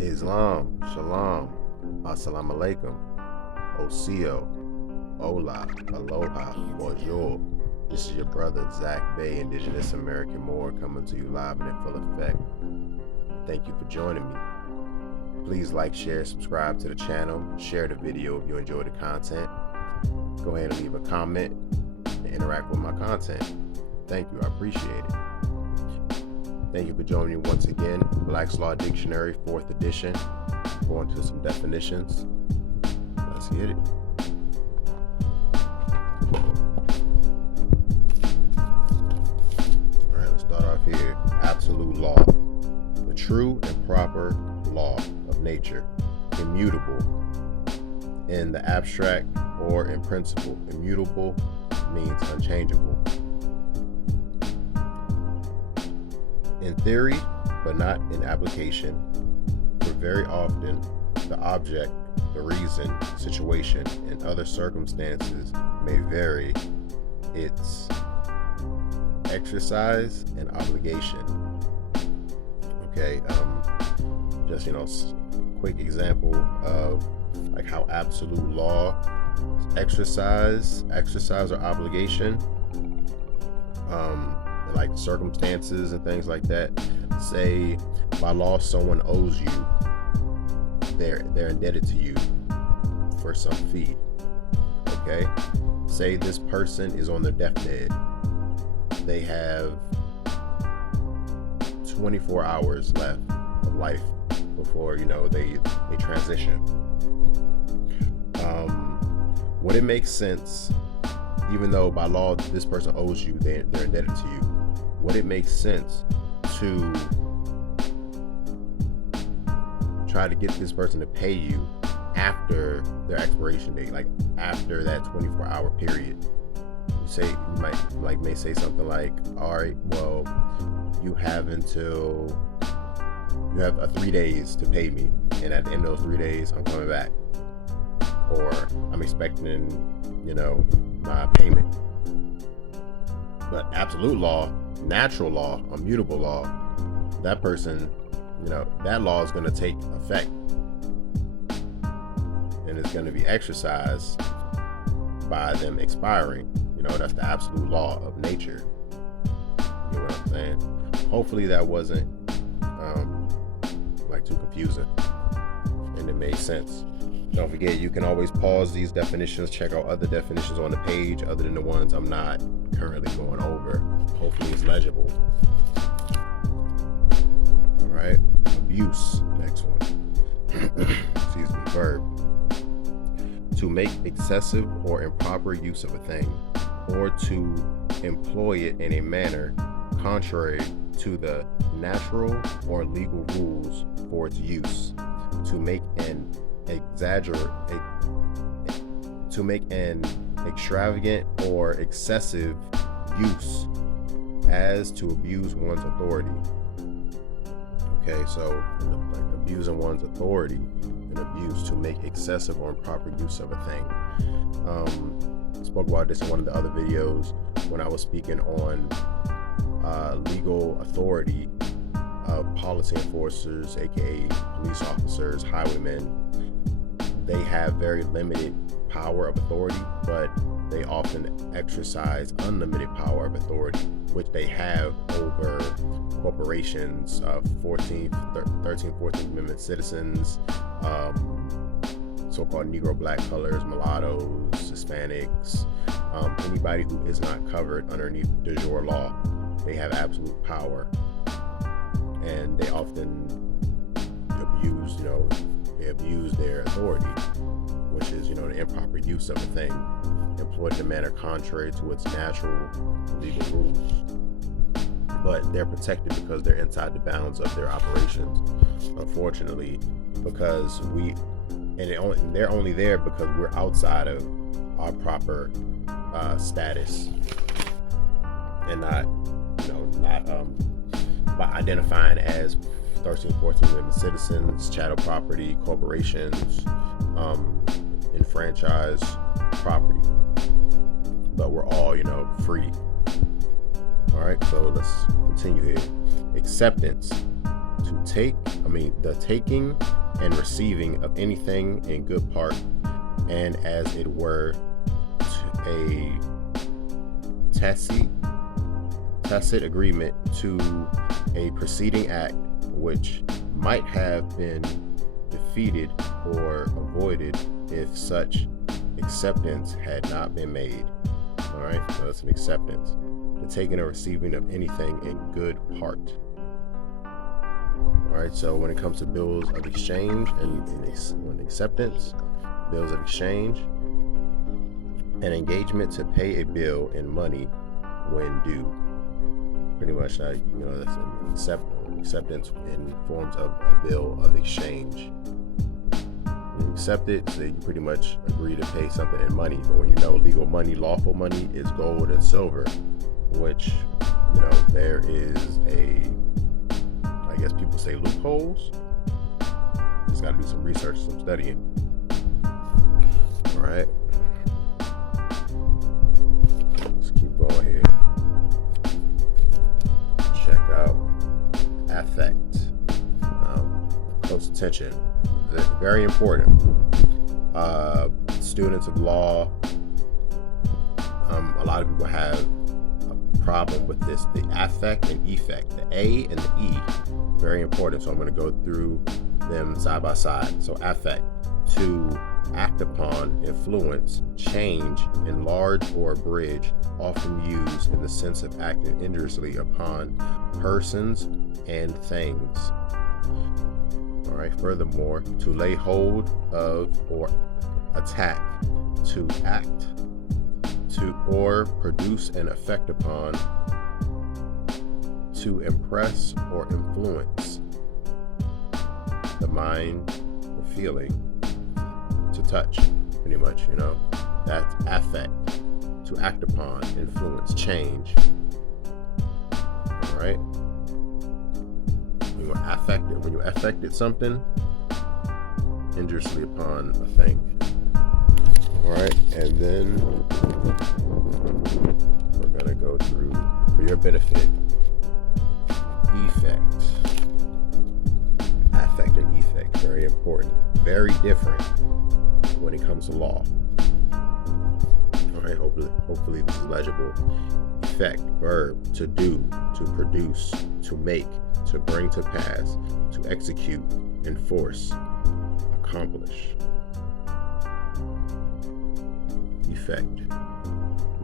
Islam, Shalom, Assalamu Alaikum, Osio, Hola, Aloha, Bonjour. This is your brother Zach Bey, Indigenous American Moor, coming to you live and in full effect. Thank you for joining me. Please like, share, subscribe to the channel, share the video if you enjoy the content. Go ahead and leave a comment and interact with my content. Thank you, I appreciate it. Thank you for joining me once again. Black's Law Dictionary, 4th edition. Going to some definitions. Let's get it. All right, let's start off here. Absolute law. The true and proper law of nature. Immutable in the abstract or in principle. Immutable means unchangeable. In theory, but not in application, for very often the object, the reason, situation, and other circumstances may vary its exercise and obligation. Okay, just quick example of like how absolute law exercise or obligation, like circumstances and things like that. Say by law someone owes you, they're indebted to you for some fee. Okay, say this person is on their deathbed, they have 24 hours left of life before they transition. Would it make sense, even though by law this person owes you, they're indebted to you, would it make sense to try to get this person to pay you after their expiration date, like after that 24-hour period? You may say something like, all right, well, you have 3 days to pay me, and at the end of those 3 days I'm coming back, or I'm expecting my payment. But absolute law, natural law, immutable law, that person, that law is going to take effect and it's going to be exercised by them expiring. That's the absolute law of nature. You know what I'm saying? Hopefully that wasn't too confusing and it made sense. Don't forget, you can always pause these definitions, check out other definitions on the page other than the ones I'm not currently going over. Hopefully it's legible. All right, abuse, next one. Excuse me, verb. To make excessive or improper use of a thing, or to employ it in a manner contrary to the natural or legal rules for its use. To make an extravagant or excessive use, as to abuse one's authority. Okay, so like abusing one's authority and abuse, to make excessive or improper use of a thing. Spoke about this in one of the other videos when I was speaking on legal authority of policy enforcers, aka police officers, highwaymen. They have very limited power of authority, but they often exercise unlimited power of authority, which they have over corporations, 13th, 14th Amendment citizens, so-called Negro, black, colors, mulattoes, Hispanics, anybody who is not covered underneath de jure law. They have absolute power, and they often abuse their authority, which is the improper use of a thing employed in a manner contrary to its natural legal rules. But they're protected because they're inside the bounds of their operations, unfortunately, because they're only there because we're outside of our proper status, and not by identifying as 13, 14 Amendment citizens, chattel property, corporations, enfranchised property. But we're all, free. All right, so let's continue here. Acceptance the taking and receiving of anything in good part, and as it were a tacit agreement to a preceding act which might have been defeated or avoided if such acceptance had not been made. All right, so it's an acceptance, the taking or receiving of anything in good part. All right, so when it comes to bills of exchange and acceptance, bills of exchange, an engagement to pay a bill in money when due. Pretty much like, that's an acceptance in forms of a bill of exchange. You accept it, so you pretty much agree to pay something in money. But when legal money, lawful money is gold and silver, which, there is I guess people say loopholes. Just got to do some research, some studying. All right. Let's keep going here. Check out affect. Close attention. Very important. Students of law, a lot of people have a problem with this. The affect and effect, the A and the E, very important. So I'm going to go through them side by side. So affect, to act upon, influence, change, enlarge, or abridge, often used in the sense of acting injuriously upon persons and things. All right. Furthermore, to lay hold of or attack, to act, to or produce an effect upon, to impress or influence the mind or feeling, to touch, pretty much, that's affect, to act upon, influence, change. All right. When you affected something, injuriously upon a thing. All right, and then we're gonna go through, for your benefit, effect. Affect and effect, very important, very different when it comes to law. All right, hopefully this is legible. Effect, verb, to do, to produce, to make, to bring to pass, to execute, enforce, accomplish. Effect,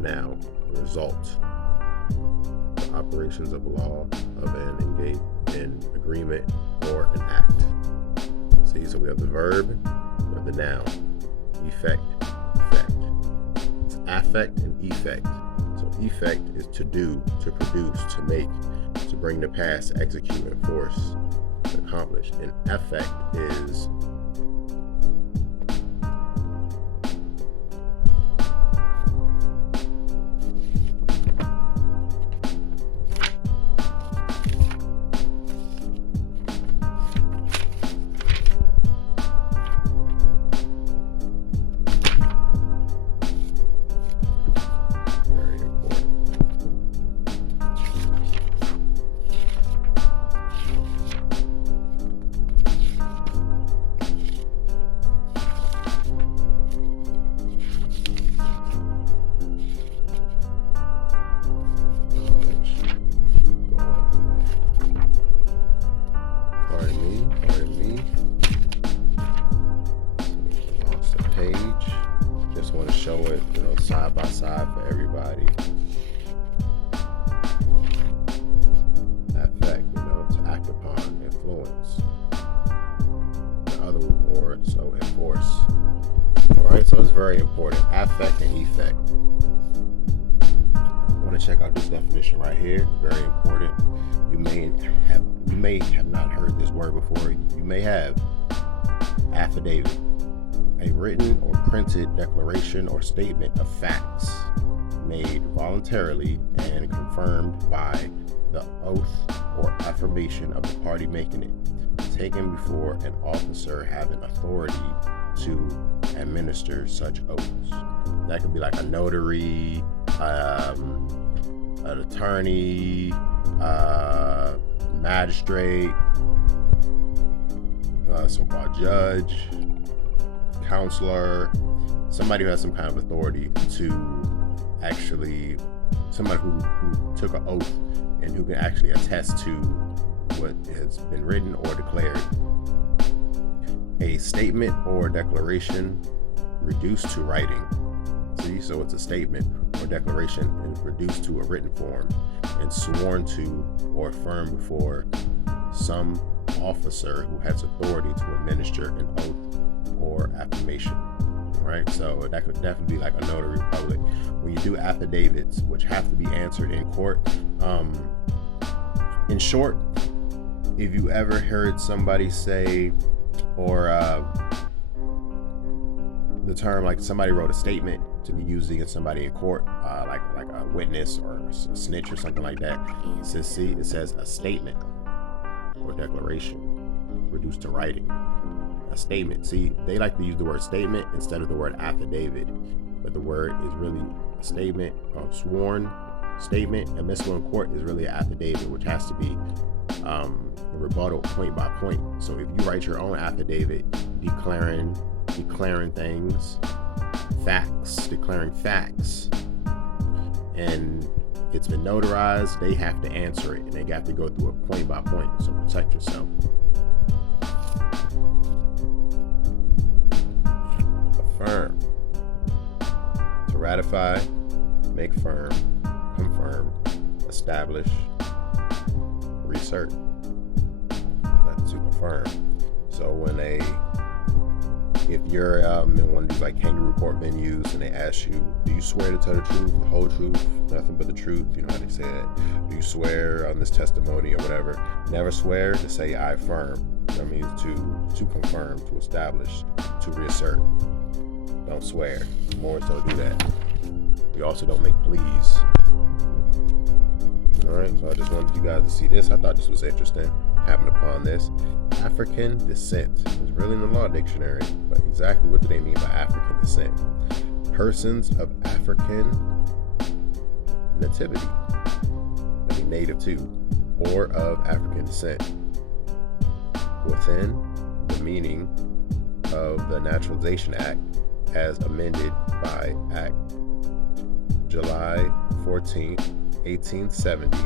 now, result. The operations of law, of an agreement, or an act. See, so we have the verb, we have the noun. Effect. It's affect and effect. So effect is to do, to produce, to make, to bring to pass, execute, enforce, to accomplish. And affect is show it, side by side for everybody. Affect, to act upon, influence. The other one more so enforce. All right, so it's very important. Affect and effect. I want to check out this definition right here. Very important. You may have not heard this word before. You may have. Affidavit. A written or printed declaration or statement of facts made voluntarily and confirmed by the oath or affirmation of the party making it, taken before an officer having authority to administer such oaths. That could be like a notary, an attorney, magistrate, so-called judge, counselor, somebody who has some kind of authority to actually, somebody who took an oath and who can actually attest to what has been written or declared. A statement or declaration reduced to writing. See, so it's a statement or declaration and reduced to a written form and sworn to or affirmed before some officer who has authority to administer an oath or affirmation. Right, so that could definitely be like a notary public. When you do affidavits, which have to be answered in court, in short, if you ever heard somebody say, or the term like somebody wrote a statement to be used against somebody in court, like a witness or a snitch or something like that, it says a statement or declaration reduced to writing. A statement. See, they like to use the word statement instead of the word affidavit, but the word is really a statement, a sworn statement. Admissible in court is really an affidavit, which has to be a rebuttal point by point. So if you write your own affidavit declaring things, declaring facts, and it's been notarized, they have to answer it, and they have to go through it point by point. So protect yourself. Affirm. To ratify, make firm, confirm, establish, reassert. That's to affirm. So if you're in one of these like kangaroo court venues and they ask you, do you swear to tell the truth, the whole truth, nothing but the truth? You know how they say that. Do you swear on this testimony or whatever? Never swear, to say I affirm. That means to confirm, to establish, to reassert. Don't swear. Mormons don't do that. We also don't make pleas. Alright, so I just wanted you guys to see this. I thought this was interesting. Happened upon this. African descent is really in the law dictionary, but exactly what do they mean by African descent? Persons of African nativity, I mean native to, or of African descent, within the meaning of the Naturalization Act as amended by Act July 14, 1870.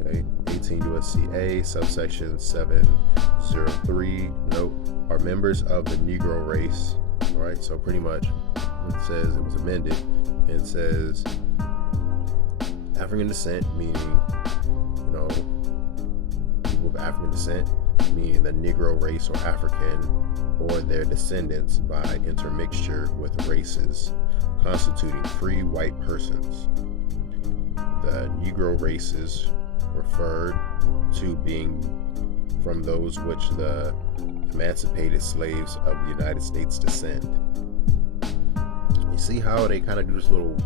Okay, 18 U.S.C.A. subsection 703. Note, are members of the Negro race. All right, so pretty much it says it was amended and it says African descent, meaning, you know, people of African descent, meaning the Negro race or African or their descendants by intermixture with races constituting free white persons. The Negro races referred to being from those which the emancipated slaves of the United States descend. You see how they kind of do this little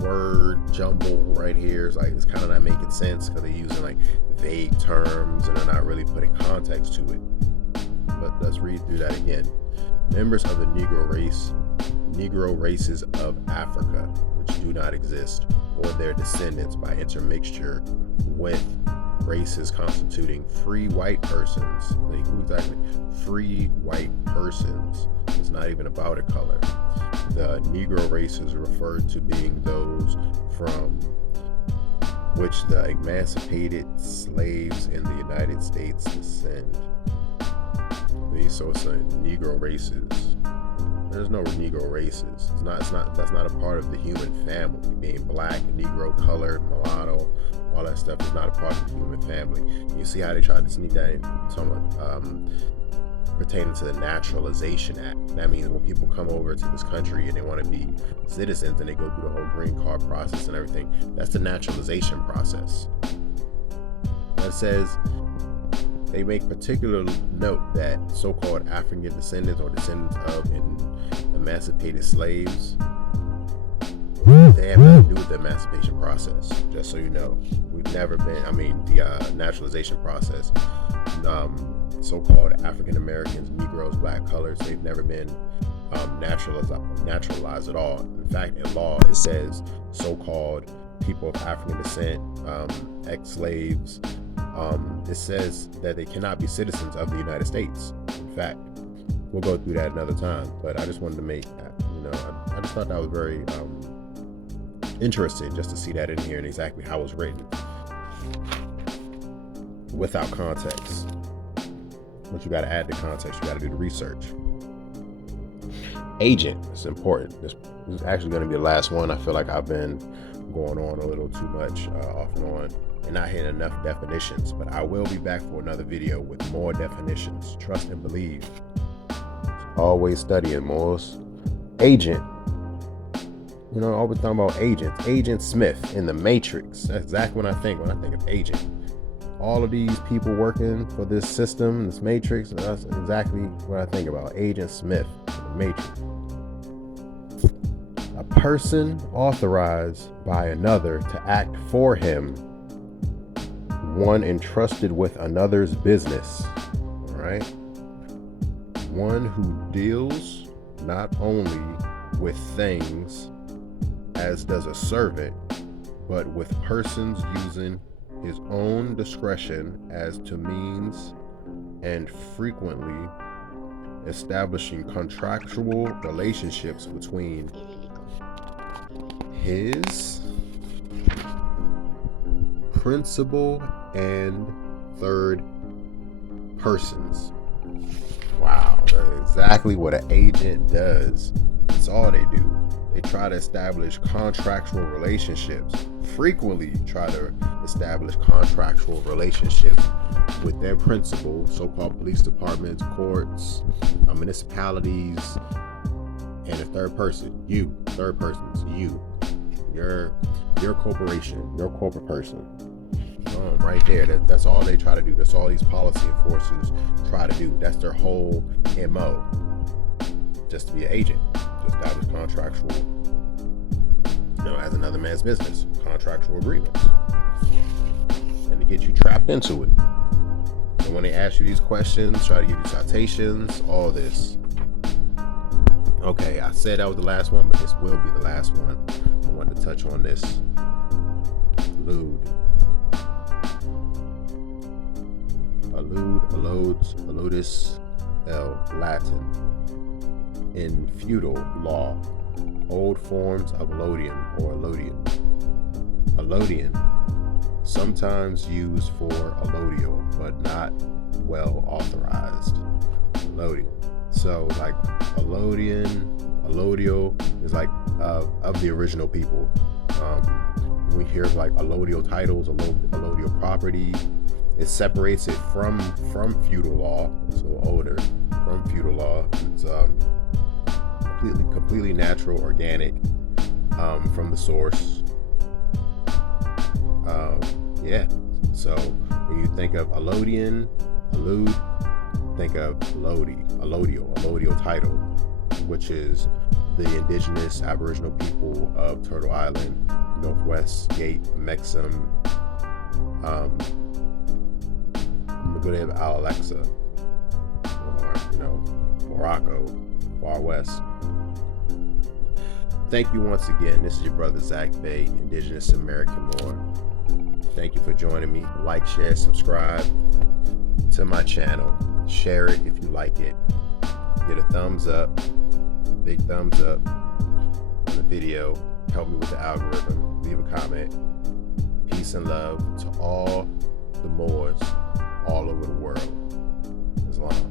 word jumble right here? It's kind of not making sense because they're using like vague terms and they're not really putting context to it. But let's read through that again. Members of the Negro races of Africa, which do not exist, or their descendants by intermixture with races constituting free white persons. Like, who exactly? Free white persons. It's not even about a color. The Negro races referred to being those from which the emancipated slaves in the United States descend. So it's a Negro races. There's no Negro races. That's not a part of the human family. Being black, Negro, colored, mulatto, all that stuff is not a part of the human family. You see how they tried to sneak that in somewhat pertaining to the Naturalization Act. That means when people come over to this country and they want to be citizens and they go through the whole green card process and everything, that's the naturalization process. That says they make particular note that so-called African descendants or descendants of emancipated slaves, they have nothing to do with the emancipation process, just so you know. We've never been, the naturalization process, so-called African Americans, Negroes, black, colors, they've never been naturalized at all. In fact, in law, it says so-called people of African descent, ex-slaves. It says that they cannot be citizens of the United States. In fact, we'll go through that another time, but I just wanted to make, I just thought that was very interesting just to see that in here and exactly how it was written without context. But you got to add the context, you got to do the research. Agent is important. This is actually going to be the last one. I feel like I've been going on a little too much off and on and not hitting enough definitions, but I will be back for another video with more definitions. Trust and believe. Always studying, Morse. Agent. Always talking about agents. Agent Smith in the Matrix. That's exactly what I think when I think of agent. All of these people working for this system, this Matrix, that's exactly what I think about. Agent Smith in the Matrix. A person authorized by another to act for him, one entrusted with another's business. All right? One who deals not only with things as does a servant, but with persons using his own discretion as to means and frequently establishing contractual relationships between his principal and third persons. Wow, that's exactly what an agent does. That's all they do. They try to establish contractual relationships, frequently try to establish contractual relationships with their principal, so-called police departments, courts, municipalities, and a third person, you, third persons, you, your corporation, your corporate person. Right there, that's all they try to do. That's all these policy enforcers try to do. That's their whole MO, just to be an agent, to establish contractual, as another man's business, contractual agreements, and to get you trapped into it. And when they ask you these questions, try to give you citations, all this. Okay, I said that was the last one, but this will be the last one. I wanted to touch on this. Alodis, Latin. In feudal law, old forms of Alodian or Alodian. Alodian, sometimes used for allodio, but not well authorized. Alodian. So like allodio is like of the original people. We hear of like allodio titles, allodio property. It separates it from feudal law, so older, from feudal law. It's completely natural, organic, from the source. So when you think of Alod, think of allodio title, which is the indigenous Aboriginal people of Turtle Island, Northwest Gate, Mexam, Maghreb Al-Alexa, or Morocco, Far West. Thank you once again. This is your brother Tarik Bey, Indigenous American Lord. Thank you for joining me. Like, share, subscribe to my channel. Share it if you like it. Get a thumbs up, big thumbs up on the video. Help me with the algorithm. Leave a comment. Peace and love to all the Moors all over the world. I.S.L.A.M.